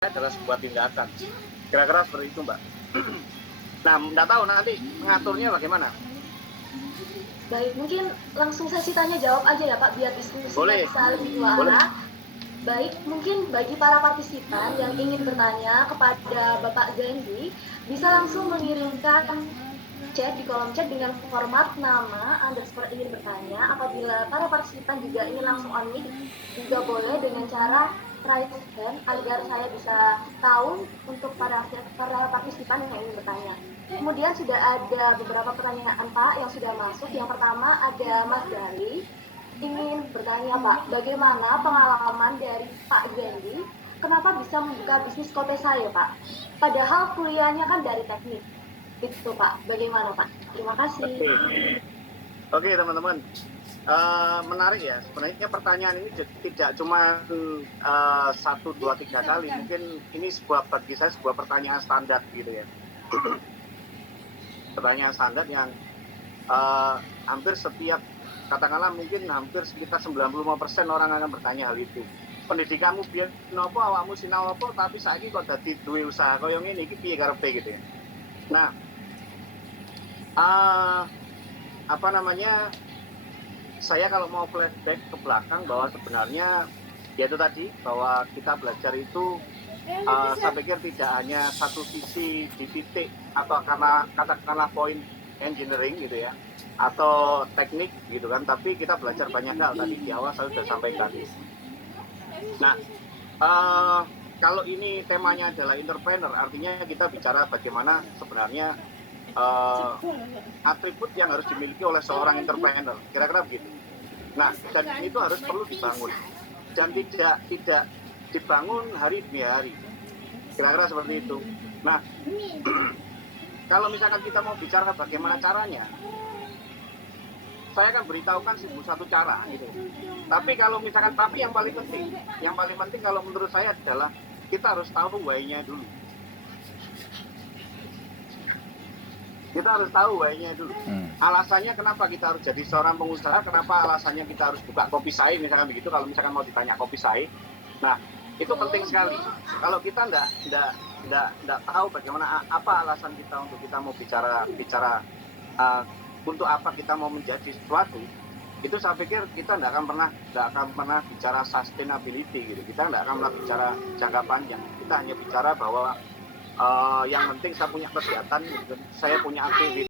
adalah sebuah tindakan. Kira-kira seperti itu, Mbak. Nah, nggak tahu nanti mengaturnya bagaimana? Baik, mungkin langsung sesi tanya jawab aja ya Pak, biar diskusinya Boleh, bisa lebih dua boleh. arah. Baik, mungkin bagi para partisipan yang ingin bertanya kepada Bapak Zendi, bisa langsung mengirimkan chat di kolom chat dengan format nama underscore ingin bertanya. Apabila para partisipan juga ingin langsung on mic, juga boleh dengan cara raise hand agar saya bisa tahu untuk para partisipan yang ingin bertanya. Kemudian sudah ada beberapa pertanyaan Pak yang sudah masuk. Yang pertama ada Mas Gali ingin bertanya Pak, bagaimana pengalaman dari Pak Zendi kenapa bisa membuka bisnis kote saya Pak? Padahal kuliahnya kan dari teknik. Itu Pak, bagaimana Pak? Terima kasih. Oke, teman-teman. Menarik ya. Sebenarnya pertanyaan ini tidak cuma 1, 2, 3 kali. Mungkin ini bagi saya sebuah pertanyaan standar gitu ya. Pertanyaan standar yang hampir setiap, katakanlah mungkin hampir sekitar 95% orang akan bertanya hal itu. Pendidikanmu biar nopo, awakmu sinau apa, tapi saiki kok dadi duwe usaha kaya ngene iki piye karepe gitu ya. Nah, apa namanya, saya kalau mau flashback ke belakang bahwa sebenarnya yaitu tadi bahwa kita belajar itu saya pikir tidak hanya satu sisi di titik atau karena katakanlah poin engineering gitu ya atau teknik gitu kan, tapi kita belajar banyak hal. Tadi di awal saya sudah sampaikan. Nah, kalau ini temanya adalah entrepreneur, artinya kita bicara bagaimana sebenarnya atribut yang harus dimiliki oleh seorang entrepreneur, kira-kira begitu. Nah, dan itu harus perlu dibangun dan tidak dibangun hari demi hari, kira-kira seperti itu. Nah, kalau misalkan kita mau bicara bagaimana caranya, saya akan beritahukan 1001 cara gitu. Tapi kalau misalkan yang paling penting kalau menurut saya adalah kita harus tahu why-nya dulu. Kita harus tahu why-nya dulu. Alasannya kenapa kita harus jadi seorang pengusaha, kenapa alasannya kita harus buka kopi sai misalkan begitu, kalau misalkan mau ditanya kopi sai. Nah, itu penting sekali. Kalau kita enggak tahu bagaimana apa alasan kita untuk kita mau bicara untuk apa kita mau menjadi sesuatu, itu saya pikir kita nggak akan pernah bicara sustainability gitu. Kita nggak akan pernah bicara jangka panjang. Kita hanya bicara bahwa yang penting saya punya kegiatan, saya punya aktivitas.